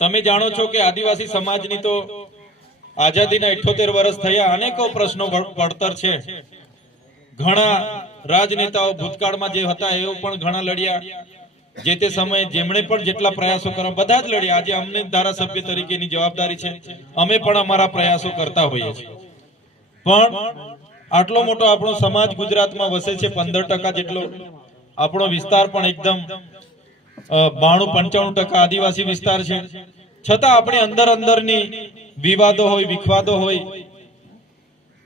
તમે જાણો છો કે આદિવાસી સમાજની તો આઝાદીના 78 વર્ષ થયા, અનેકો પ્રશ્નો પડતર છે. ઘણા રાજનેતાઓ ભૂતકાળમાં જે હતા એઓ પણ ઘણા લડ્યા, જે તે સમયે જેમણે પણ જેટલા પ્રયાસો કર્યા બધા જ લડ્યા. આજે અમને ધારાસભ્ય તરીકેની જવાબદારી છે, અમે પણ અમારા પ્રયાસો કરતા હોઈએ છીએ. પણ આટલો મોટો આપણો સમાજ ગુજરાતમાં વસે છે, 15% જેટલો. આપણો વિસ્તાર પણ એકદમ 92-95% આદિવાસી વિસ્તાર છે. છતાં આપણી અંદરની વિવાદો હોય, વિખવાદો હોય,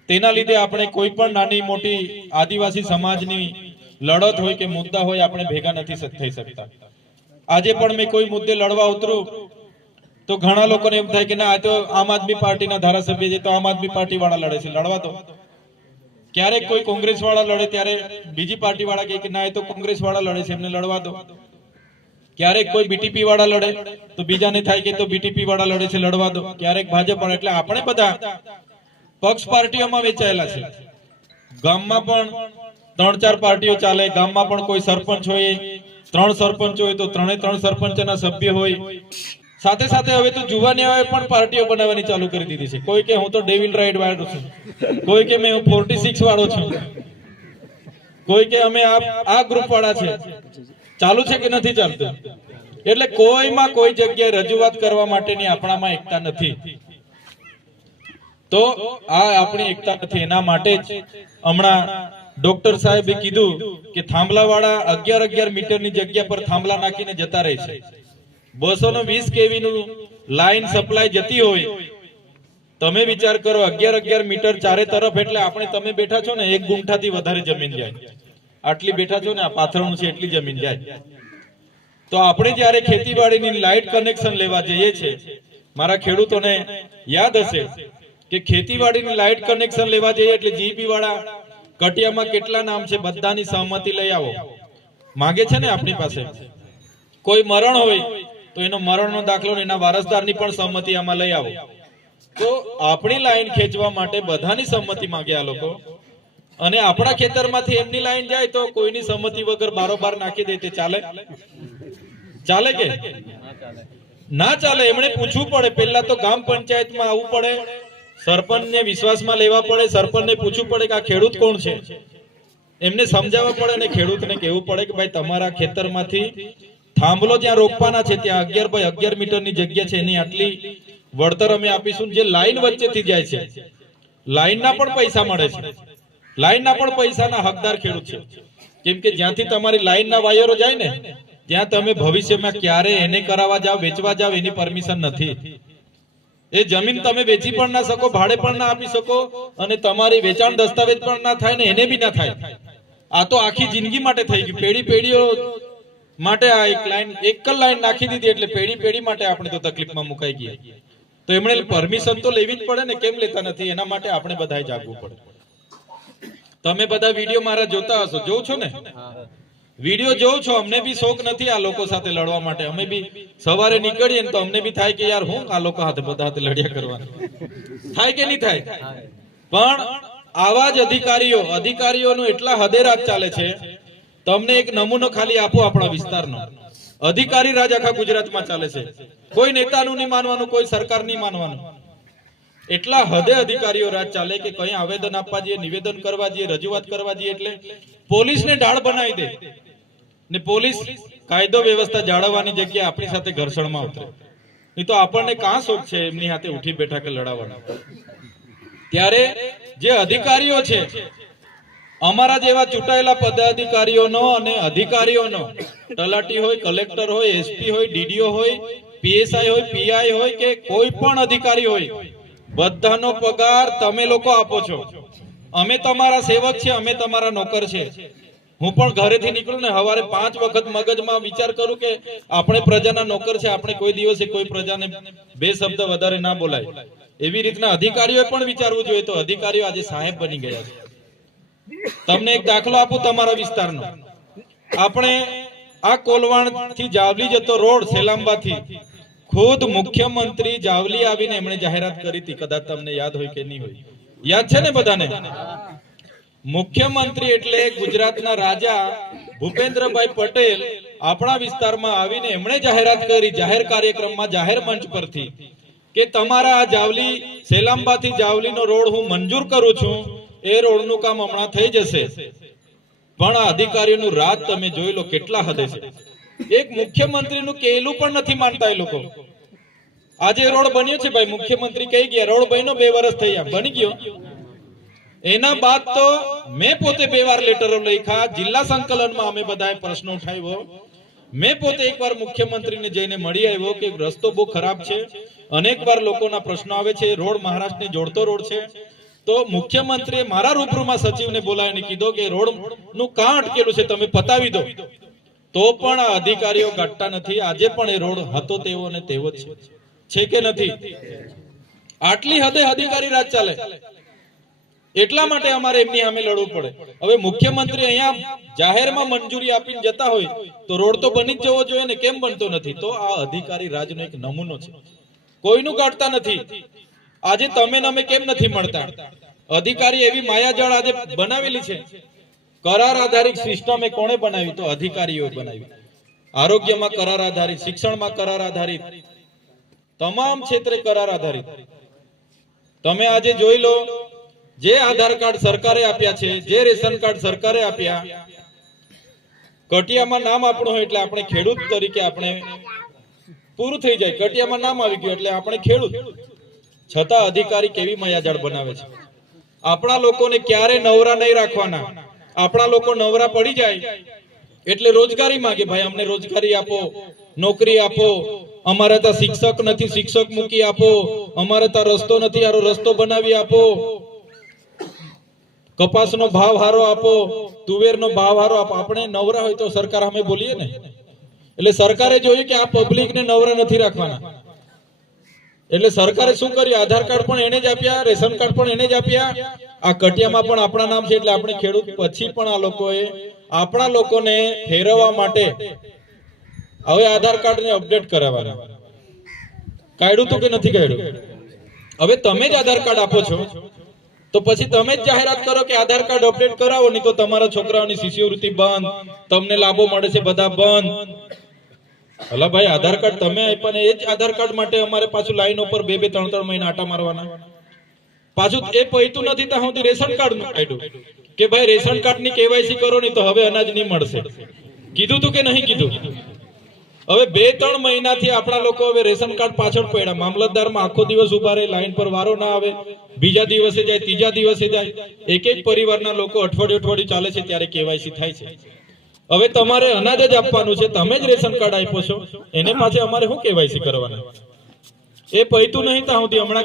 તેના લીધે આપણે કોઈ પણ નાની મોટી આદિવાસી સમાજની લડત હોય કે મુદ્દા હોય આપણે ભેગા નથી થઈ શકતા. આજે પણ મેં કોઈ મુદ્દે લડવા ઉતરું તો ઘણા લોકોને એમ થાય કે ના, આ તો આમ આદમી પાર્ટીના ધારાસભ્ય છે, તો આમ આદમી પાર્ટી વાળા લડે છે, લડવા દો. ક્યારેક કોઈ કોંગ્રેસ વાળા લડે ત્યારે બીજી પાર્ટી વાળા કહે કે ના, એ તો કોંગ્રેસ વાળા લડે છે, એમને લડવા દો. ક્યારેક કોઈ બીટીપી વાળા લડે તો બીજાને થાય કે તો બીટીપી વાળા લડે છે, લડવા દો. ક્યારેક ભાજપ વાળા. એટલે આપણે બધા પક્ષ પાર્ટીઓમાં વેચાયેલા છે. ગામમાં પણ 3-4 પાર્ટીઓ ચાલે. ગામમાં પણ કોઈ સરપંચ હોય, 3 સરપંચ હોય તો 3 સરપંચના સભ્ય હોય. સાથે સાથે હવે તો જુવાનીઓએ પણ પાર્ટીઓ બનાવવાની ચાલુ કરી દીધી છે. કોઈ કે હું તો ડેવિલ રાઇડ વાળો છું, કોઈ કે મેં 46 વાળો છું, કોઈ કે અમે આ ગ્રુપ વાળા છે. ચાલુ છે કે નથી ચાલતું? એટલે કોઈમાં કોઈ જગ્યાએ રજૂઆત કરવા માટેની આપણામાં એકતા નથી. તો આ આપણી એકતા નથી. એના માટે જ હમણાં ડોક્ટર સાહેબે કીધું કે થાંભલાવાળા 11 મીટરની જગ્યા પર થાંભલા નાખીને જતા રહે છે. 220 kV નું લાઈન સપ્લાય જતી હોય, તમે વિચાર કરો 11 મીટર ચારે તરફ, એટલે આપણે તમે બેઠા છો ને 1 ગુંઠાથી વધારે જમીન જાય. આટલી બેઠા છો ને, આ પાથરણું છે એટલી જમીન જાય. તો આપણે જ્યારે ખેતીવાડીની લાઇટ કનેક્શન લેવા જઈએ છીએ, મારા ખેડૂતોને યાદ હશે કે ખેતીવાડીની લાઇટ કનેક્શન લેવા જઈએ એટલે જીબી વાળા કટિયામાં કેટલા નામ છે બધાની સહમતિ લઈ આવો માંગે છે ને આપણી પાસે. કોઈ મરણ હોય તો એનો મરણનો દાખલો, એના વારસદારની પણ સહમતિ આમાં લઈ આવો. તો આપણી લાઈન ખેંચવા માટે બધાની સહમતિ માંગે આ લોકો. અને આપણા ખેતરમાંથી એમની લાઈન જાય તો કોઈની સહમતિ વગર બારોબાર નાખી દે, તે ચાલે? ચાલે કે ના ચાલે? એમણે પૂછવું પડે. પહેલા તો ગ્રામ પંચાયતમાં આવવું પડે, સરપંચને વિશ્વાસમાં લેવા પડે, સરપંચને પૂછવું પડે કે આ ખેડૂત કોણ છે, એમને સમજાવવા પડે અને ખેડૂતને કહેવું પડે કે ભાઈ તમારા ખેતરમાંથી થાંભલો જ્યાં રોપવાના છે ત્યાં 11 મીટરની જગ્યા છે, એની આટલી વળતર અમે આપીશું. જે લાઈન વચ્ચેથી જાય છે, લાઈનના પણ પૈસા મળે છે, લાઈનના પણ પૈસાના હકદાર ખેડૂત છે. કેમ કે જ્યાંથી તમારી લાઈનના વાયરો જાય ને, ત્યાં તમે ભવિષ્યમાં ક્યારે એને કરાવવા જાવ, વેચવા જાવ, એની પરમિશન નથી. એ જમીન તમે વેચી પણ ના શકો, ભાડે પણ ના આપી શકો, અને તમારી વેચાણ દસ્તાવેજ પણ ના થાય ને એને બી ના થાય. આ તો આખી જિંદગી માટે થઈ ગયું. પેઢીઓ માટે આ એક જ લાઈન નાખી દીધી એટલે પેઢી માટે આપણે તો તકલીફમાં મુકાઈ ગયા. તો એમણે પરમિશન તો લેવી જ પડે ને, કેમ લેતા નથી? એના માટે આપણે બધાએ જાગવું પડે. તમે બધા વિડીયો મારા જોતા હશો, જોવ છો ને? વિડીયો જોવ છો. અમને બી શોખ નથી આ લોકો સાથે લડવા માટે. અમે બી સવારે નીકળીએ ને તો અમને બી થાય કે યાર હું આ લોકો સાથે બધા હાથે લડ્યા કરવાનું થાય કે નહીં થાય? પણ આવા જ અધિકારીઓનું એટલા હદે રાજ ચાલે છે. તમને એક નમૂનો ખાલી આપો આપણા વિસ્તારનો. અધિકારી રાજ આખા ગુજરાતમાં ચાલે છે. કોઈ નેતાનું નહીં માનવાનું, કોઈ સરકાર નહીં માનવાનું. એટલા હદે અધિકારીઓ રાજ ચાલે કે કઈ આવેદન આપવા જઈએ, નિવેદન કરવા જઈએ, રજૂઆત કરવા જઈએ એટલે પોલીસને ઢાળ બનાવી દે ને પોલીસ કાયદો વ્યવસ્થા જાળવવાની જગ્યાએ આપણી સાથે ઘર્ષણમાં ઉતરે. નહીં તો આપણને કાં શોખ છે એમની હાથે ઉઠી બેઠા કે લડાવવાનો? ત્યારે જે અધિકારીઓ છે, અમારા જેવા ચૂંટાયેલા પદાધિકારીઓનો અને અધિકારીઓનો, તલાટી હોય, કલેક્ટર હોય, એસપી હોય, ડીડીઓ હોય, પીએસઆઈ હોય, પીઆઈ હોય કે કોઈ પણ અધિકારી હોય, બધાનો પગાર તમે લોકો આપો છો. અમે તમારા સેવક છે, અમે તમારા નોકર છે. હું પણ ઘરેથી નીકળું ને સવારે 5 વખત મગજમાં વિચાર કરું કે આપણે પ્રજાના નોકર છે, આપણે કોઈ દિવસે કોઈ પ્રજાને 2 શબ્દ વધારે ના બોલાય. એવી રીતના અધિકારીઓએ પણ વિચારવું જોઈએ. તો અધિકારીઓ આજે સાહેબ બની ગયા છે. તમને એક દાખલો આપું તમારા વિસ્તારનો. આપણે આ કોલવાણ થી જાવલી જતો રોડ, સેલાંબાથી ખુદ મુખ્યમંત્રી જાવલી આવીને એમણે જાહેરાત કરી હતી. કદાચ તમને યાદ હોય કે નહીં હોય, યાદ છે ને બધાને? મુખ્યમંત્રી એટલે ગુજરાતના રાજા ભૂપેન્દ્રભાઈ પટેલ આપણા વિસ્તારમાં આવીને એમણે જાહેરાત કરી જાહેર કાર્યક્રમમાં જાહેર મંચ પરથી કે તમારા આ જાવલી સેલાંબાથી જાવલીનો રોડ હું મંજૂર કરું છું, એ રોડનું કામ હમણાં થઈ જશે. પણ આ અધિકારીઓનું રાજ તમે જોઈ લો કેટલા હદે છે. એક મુખ્યમંત્રીનું કહેલું પણ નથી માનતા એ લોકો. આજે રોડ બન્યો છે ભાઈ, મુખ્યમંત્રી કહી ગયા રોડ બન્યો 2 વર્ષ થઈ ગયા, બની ગયો. એના બાદ તો મેં પોતે 2 વાર લેટરો લખ્યા, જિલ્લા સંકલનમાં અમે બધાએ પ્રશ્નો ઉઠાવ્યો. મેં પોતે એકવાર મુખ્યમંત્રીને જઈને મળી આવ્યો કે રસ્તો બહુ ખરાબ છે, અનેક વાર લોકોના પ્રશ્નો આવે છે, રોડ મહારાષ્ટ્રને જોડતો રોડ છે. તો મુખ્યમંત્રીએ મારા રૂબરૂમાં સચિવને બોલાવીને કીધો કે રોડ નું કાં અટકેલું છે તમે પતાવી દો. તો પણ આ અધિકારીઓ ગાંઠતા નથી. આજે પણ એ રોડ હતો તેવો ને તેવો જ છે કે નથી? આટલી હદે અધિકારી રાજ ચાલે. એટલા માટે અમારે એમની સામે લડવું પડે. હવે મુખ્યમંત્રી અહીંયા જાહેરમાં મંજૂરી આપીને જતા હોય તો રોડ તો બની જ જવો જોઈએ ને, કેમ બનતો નથી? તો આ અધિકારી રાજનો એક નમૂનો છે. કોઈનું કાઢતા નથી. આજે તમે ને અમે કેમ નથી મળતા? અધિકારી એવી માયાજાળ આજે બનાવેલી છે. કરાર આધારિત સિસ્ટમ એ કોણે બનાવી? તો અધિકારીઓ બનાવી. આરોગ્યમાં કરાર આધારિત, શિક્ષણમાં કરાર આધારિત, તમામ ક્ષેત્રે કરાર આધારિત. તમે આજે જોઈ લો, જે આધાર કાર્ડ સરકારે આપ્યા છે, જે રેશન કાર્ડ સરકારે આપ્યા, કટિયામાં નામ આપણું હોય એટલે આપણે ખેડૂત તરીકે આપણે પૂરું થઈ જાય. કટિયામાં નામ આવી ગયું એટલે આપણે ખેડૂત. છતાં અધિકારી કેવી માયાજાળ બનાવે છે. આપણા લોકોને ક્યારે નવરા નહીં રાખવાના. આપણા લોકો નવરા પડી જાય એટલે રોજગારી માંગે, ભાઈ અમને રોજગારી આપો, નોકરી આપો, અમારે ત્યાં શિક્ષક નથી, શિક્ષક મૂકી આપો, અમારે ત્યાં રસ્તો નથી, આરો રસ્તો બનાવી આપો, કપાસનો ભાવ હારો આપો, તુવેરનો ભાવ હારો આપો. આપણે નવરા હોય તો સરકાર અમે બોલીએ ને. એટલે સરકારે જોયું કે આ પબ્લિકને નવરા નથી રાખવાના. એટલે સરકારે શું કર્યું? આધાર કાર્ડ પણ એને જ આપ્યા, રેશન કાર્ડ પણ એને જ આપ્યા, આ કટિયામાં પણ આપણા નામ છે એટલે આપણે ખેડૂત. પછી પણ આ લોકોએ આપણા લોકોને ફેરવવા માટે હવે આધાર કાર્ડને અપડેટ કરાવવાના. કાઢ્યું તો કે નથી કાઢ્યું? હવે તમે જ આધાર કાર્ડ આપો છો તો પછી તમે જ જાહેરાત કરો કે આધાર કાર્ડ અપડેટ કરાવો, નહીં તો તમારા છોકરાઓની શિષ્યવૃત્તિ બંધ, તમને લાભો મળે છે બધા બંધ. અલા ભાઈ, આધાર કાર્ડ તમે આપ્યા ને એ જ આધાર કાર્ડ માટે અમારે પાછું લાઈન ઉપર 2-3 મહિના આટા મારવાના. પાછું એ પૈતું નથી ત્યાં સુધી રેશન કાર્ડ નું કાઢ્યું કે ભાઈ રેશન કાર્ડ ની કેવાયસી કરો, નહીં તો હવે અનાજ નહીં મળશે. કીધું તું કે નહીં કીધું? હવે 2-3 મહિનાથી આપણા લોકો હવે રેશન કાર્ડ પાછળ પડ્યા. મામલતદારમાં આખો દિવસ ઉભા રહે, લાઈન પર વારો ના આવે, બીજા દિવસે જાય, ત્રીજા દિવસે જાય. એક પરિવારના લોકો અઠવાડિયું ચાલે છે ત્યારે કેવાયસી થાય છે. હવે તમારે અનાજ જ આપવાનું છે, તમે જ રેશન કાર્ડ આપ્યો છો, એને પાછળ અમારે શું કેવાયસી કરવાના? એ પૈતું નહીં ત્યાં સુધી. હમણાં